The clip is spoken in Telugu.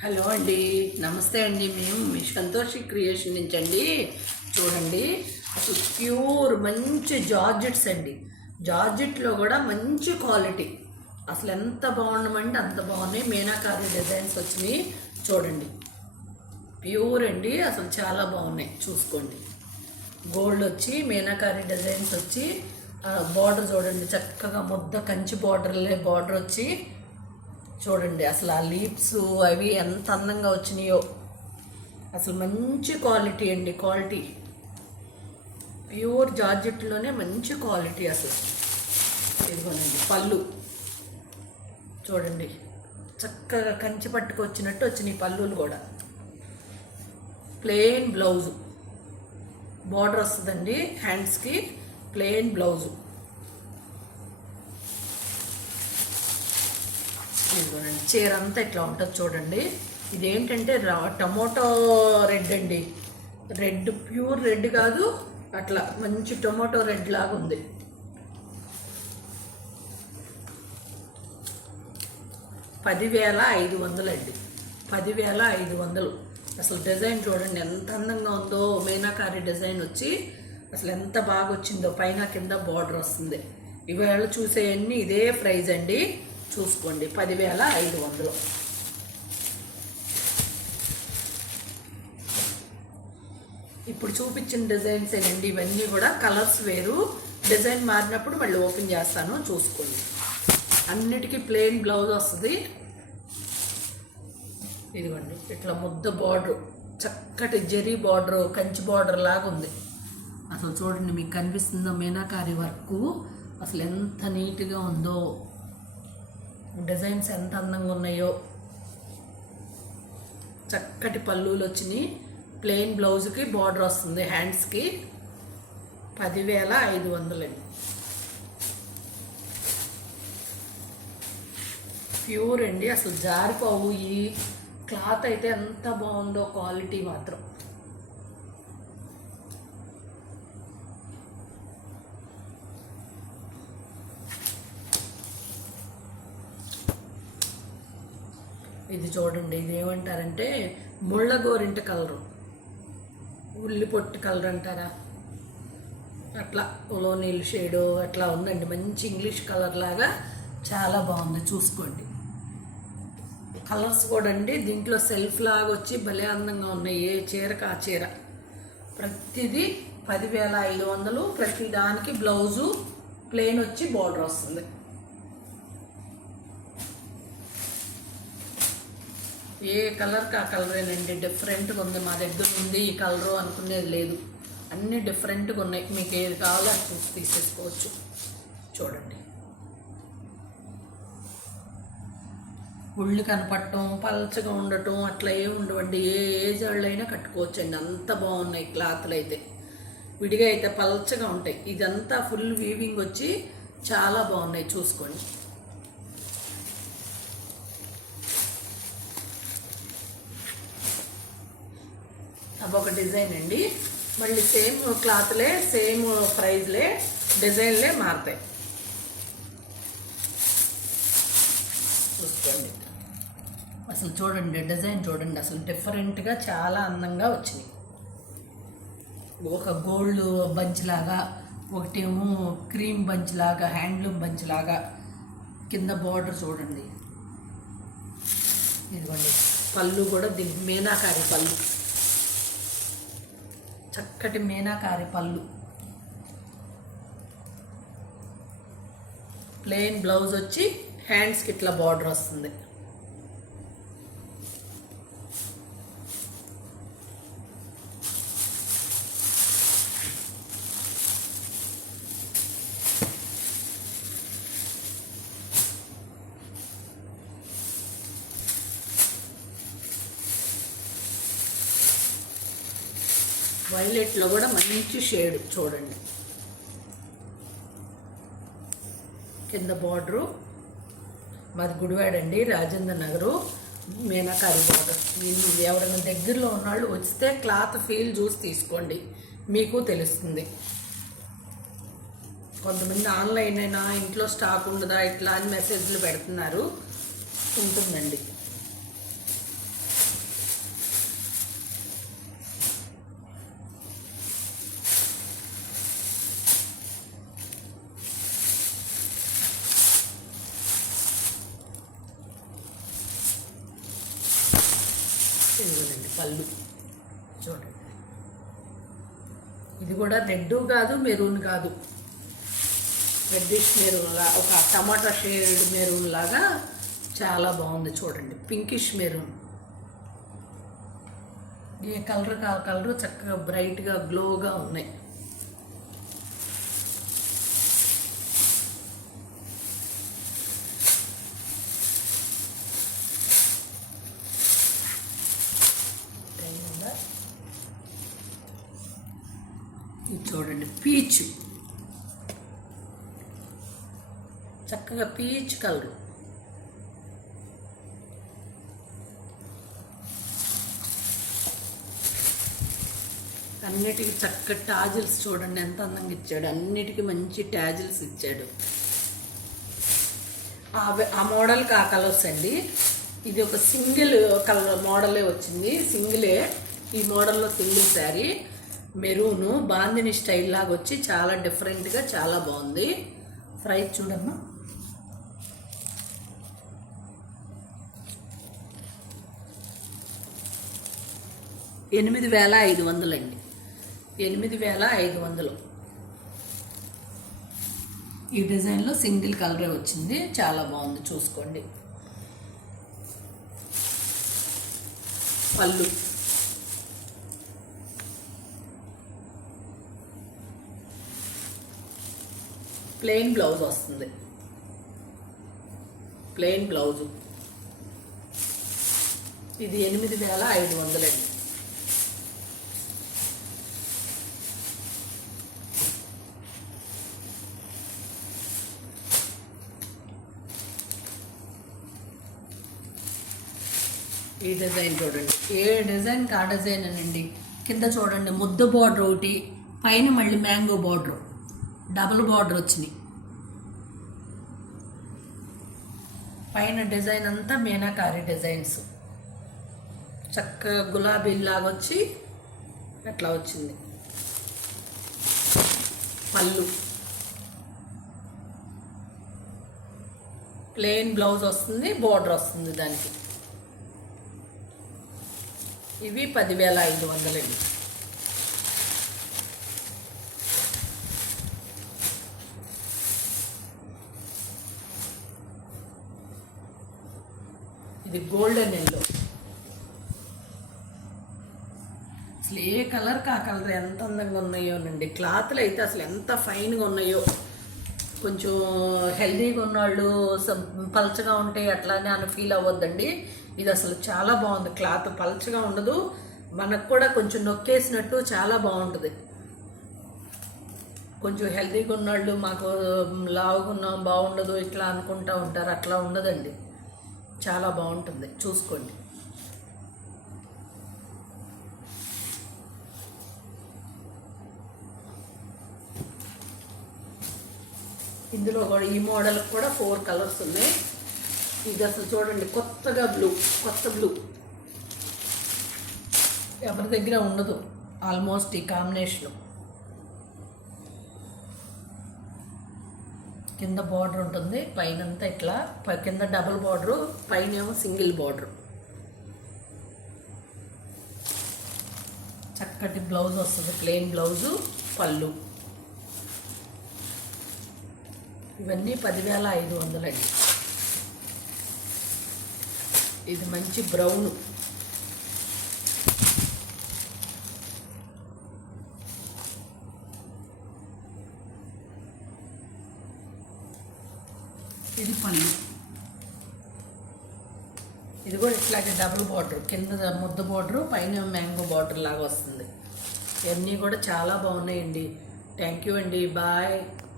హలో అండి, నమస్తే అండి. మేము మీ సంతోషి క్రియేషన్ నుంచి అండి. చూడండి, అసలు ప్యూర్ మంచి జార్జెట్స్ అండి. జార్జెట్లో కూడా మంచి క్వాలిటీ. అసలు ఎంత బాగున్నామండి, అంత బాగున్నాయి. మీనాకారి డిజైన్స్ వచ్చినాయి చూడండి. ప్యూర్ అండి, అసలు చాలా బాగున్నాయి. చూసుకోండి, గోల్డ్ వచ్చి మీనాకారి డిజైన్స్ వచ్చి బార్డర్ చూడండి, చక్కగా ముద్ద కంచి బార్డర్ వచ్చి చూడండి. అసలు ఆ లీప్స్ అవి ఎంత అందంగా వచ్చినాయో. అసలు మంచి క్వాలిటీ అండి, క్వాలిటీ ప్యూర్ జార్జెట్లోనే మంచి క్వాలిటీ. అసలు ఇదిగోనండి పళ్ళు చూడండి, చక్కగా కంచి పట్టుకొచ్చినట్టు వచ్చినాయి పళ్ళులు కూడా. ప్లెయిన్ బ్లౌజు బార్డర్ వస్తుందండి, హ్యాండ్స్కి ప్లెయిన్ బ్లౌజు. ఇదిగోనండి చీర అంతా ఇట్లా ఉంటుంది చూడండి. ఇదేంటంటే టమోటో రెడ్ అండి, రెడ్ ప్యూర్ రెడ్ కాదు, అట్లా మంచి టొమాటో రెడ్ లాగా ఉంది. $10,500 అండి, 10,500. అసలు డిజైన్ చూడండి ఎంత అందంగా ఉందో. మీనాకారి డిజైన్ వచ్చి అసలు ఎంత బాగా వచ్చిందో. పైన కింద బార్డర్ వస్తుంది. ఇవాళ చూసేవన్నీ ఇదే ప్రైజ్ అండి, చూసుకోండి. 10,500. ఇప్పుడు చూపించిన డిజైన్స్ ఏనండి ఇవన్నీ కూడా. కలర్స్ వేరు, డిజైన్ మారినప్పుడు మళ్ళీ ఓపెన్ చేస్తాను, చూసుకోండి. అన్నిటికీ ప్లెయిన్ బ్లౌజ్ వస్తుంది. ఇదిగోండి ఇట్లా ముద్ద బార్డర్, చక్కటి జరీ బార్డర్, కంచి బార్డర్ లాగా ఉంది. అసలు చూడండి, మీకు కనిపిస్తుందో మీనాకారి వర్క్ అసలు ఎంత నీట్గా ఉందో. డిజైన్స్ ఎంత అందంగా ఉన్నాయో. చక్కటి పళ్ళులు వచ్చినాయి. ప్లెయిన్ బ్లౌజ్కి బార్డర్ వస్తుంది హ్యాండ్స్కి. 10,500 ప్యూర్ అండి, అసలు జారిపోవు. ఈ క్లాత్ అయితే ఎంత బాగుందో, క్వాలిటీ మాత్రం. ఇది చూడండి, ఇది ఏమంటారంటే ముళ్ళ గోరింట కలరు, ఉల్లి పొట్టు కలర్ అంటారా, అట్లా ఉలో నీళ్ళు షేడు అట్లా ఉందండి. మంచి ఇంగ్లీష్ కలర్ లాగా చాలా బాగుంది, చూసుకోండి. కలర్స్ కూడా అండి దీంట్లో సెల్ఫ్ లాగా వచ్చి భలే అందంగా ఉన్నాయి. ఏ చీరకు ఆ చీర. ప్రతిదీ 10,500. ప్రతి దానికి బ్లౌజు ప్లెయిన్ వచ్చి బార్డర్ వస్తుంది. ఏ కలర్కి ఆ కలరేనండి, డిఫరెంట్గా ఉంది. మా దగ్గర ఉంది ఈ కలరు అనుకునేది లేదు, అన్నీ డిఫరెంట్గా ఉన్నాయి. మీకు ఏది కావాలో అది చూసి తీసేసుకోవచ్చు. చూడండి, ఉళ్ళు కనపడటం, పలచగా ఉండటం అట్లా ఏమి ఉండవండి. ఏ ఏజ్ వాళ్ళైనా కట్టుకోవచ్చు అండి, అంత బాగున్నాయి క్లాత్లు అయితే. విడిగా అయితే పలచగా ఉంటాయి. ఇదంతా ఫుల్ వీవింగ్ వచ్చి చాలా బాగున్నాయి, చూసుకోండి. అదొక డిజైన్ అండి. మళ్ళీ సేమ్ క్లాత్లే, సేమ్ ప్రైజ్లే, డిజైన్లే మారుతాయి, చూసుకోండి. అసలు చూడండి, డిజైన్ చూడండి, అసలు డిఫరెంట్గా చాలా అందంగా వచ్చినాయి. ఒక గోల్డ్ బంచ్ లాగా, ఒకటేమో క్రీమ్ బంచ్ లాగా, హ్యాండ్లూమ్ బంచ్ లాగా. కింద బార్డర్ చూడండి. ఇదిగోండి పళ్ళు కూడా మీనాకారి పళ్ళు, చక్కటి మీనాకారి పళ్ళు. ప్లెయిన్ బ్లౌజ్ వచ్చి హ్యాండ్స్కి ఇట్లా బార్డర్ వస్తుంది. వైలెట్లో కూడా మంచి షేడ్ చూడండి. కింద బార్డరు. మాది గుడివాడ అండి, రాజేంద్ర నగరు. మీనాకారి బార్డర్. ఎవరైనా దగ్గరలో ఉన్నవాళ్ళు వస్తే క్లాత్ ఫీల్ చూసి తీసుకోండి, మీకు తెలుస్తుంది. కొంతమంది ఆన్లైన్ అయినా ఇంట్లో స్టాక్ ఉండదా ఇట్లా అని మెసేజ్లు పెడుతున్నారు. ఉంటుందండి. ఇదిగోనండి పళ్ళు చూడండి. ఇది కూడా రెడ్ కాదు, మెరూన్ కాదు, రెడ్డిష్ మెరూన్ ఒక టమాటా షేడ్ మెరూన్ లాగా చాలా బాగుంది చూడండి. పింకిష్ మెరూన్, ఏ కలర్ ఆ కలరు చక్కగా బ్రైట్గా గ్లోగా ఉన్నాయి. ఇది చూడండి పీచ్, చక్కగా పీచ్ కలరు. అన్నిటికీ చక్కటి టాజిల్స్ చూడండి ఎంత అందంగా ఇచ్చాడు, అన్నిటికీ మంచి టాజిల్స్ ఇచ్చాడు. ఆ మోడల్కి ఆ కలర్స్ అండి. ఇది ఒక సింగిల్ కలర్ మోడలే వచ్చింది, సింగిలే. ఈ మోడల్లో single sari maroon bandhani style లాగా వచ్చి చాలా డిఫరెంట్గా చాలా బాగుంది. ప్రైస్ చూడమ్మా, $8,500 అండి. 8,500. ఈ డిజైన్లో సింగిల్ కలరే వచ్చింది, చాలా బాగుంది చూసుకోండి. పళ్ళు ప్లెయిన్ బ్లౌజ్ వస్తుంది, ప్లెయిన్ బ్లౌజు. ఇది 8,500 అండి. ఈ డిజైన్ చూడండి, ఏ డిజైన్కి ఆ డిజైన్ అనండి. కింద చూడండి ముద్ద బార్డర్ ఒకటి, పైన మళ్ళీ మ్యాంగో బార్డర్, డబుల్ బార్డర్ వచ్చినాయి. పైన డిజైన్ అంతా మీనాకారి డిజైన్స్, చక్కగా గులాబీలాగా వచ్చి అట్లా వచ్చింది. పళ్ళు ప్లెయిన్ బ్లౌజ్ వస్తుంది, బార్డర్ వస్తుంది దానికి. ఇవి 10,500 అండి. ఇది గోల్డెన్ ఎల్లో, అసలు ఏ కలర్కి ఆ కలర్ ఎంత అందంగా ఉన్నాయోనండి. క్లాత్లు అయితే అసలు ఎంత ఫైన్గా ఉన్నాయో. కొంచెం హెల్దీగా ఉన్నవాళ్ళు పలచగా ఉంటాయి అట్లానే అని ఫీల్ అవ్వద్దండి. ఇది అసలు చాలా బాగుంది, క్లాత్ పలచగా ఉండదు, మనకు కూడా కొంచెం నొక్కేసినట్టు చాలా బాగుంటుంది. కొంచెం హెల్దీగా ఉన్నవాళ్ళు మాకు లావుగా ఉన్నాం బాగుండదు ఇట్లా అనుకుంటూ ఉంటారు, అట్లా ఉండదండి, చాలా బాగుంటుంది చూసుకోండి. ఇందులో కూడా ఈ మోడల్కి కూడా 4 కలర్స్ ఉన్నాయి. ఇది అసలు చూడండి కొత్తగా బ్లూ, కొత్త బ్లూ ఎవరి దగ్గర ఉండదు ఆల్మోస్ట్ ఈ కాంబినేషను. కింద బార్డర్ ఉంటుంది, పైన అంతా ఇట్లా కింద డబుల్ బార్డరు, పైన ఏమో సింగిల్ బార్డరు. చక్కటి బ్లౌజ్ వస్తుంది, ప్లెయిన్ బ్లౌజు, పళ్ళు. ఇవన్నీ 10,500 అండి. ఇది మంచి బ్రౌను, ఇది పళ్ళు. ఇది కూడా ఇట్లాగే డబుల్ బార్డర్, కింద ముద్ద బార్డరు, పైన మ్యాంగో బార్డర్ లాగా వస్తుంది. ఇవన్నీ కూడా చాలా బాగున్నాయండి. థ్యాంక్ యూ అండి, బాయ్.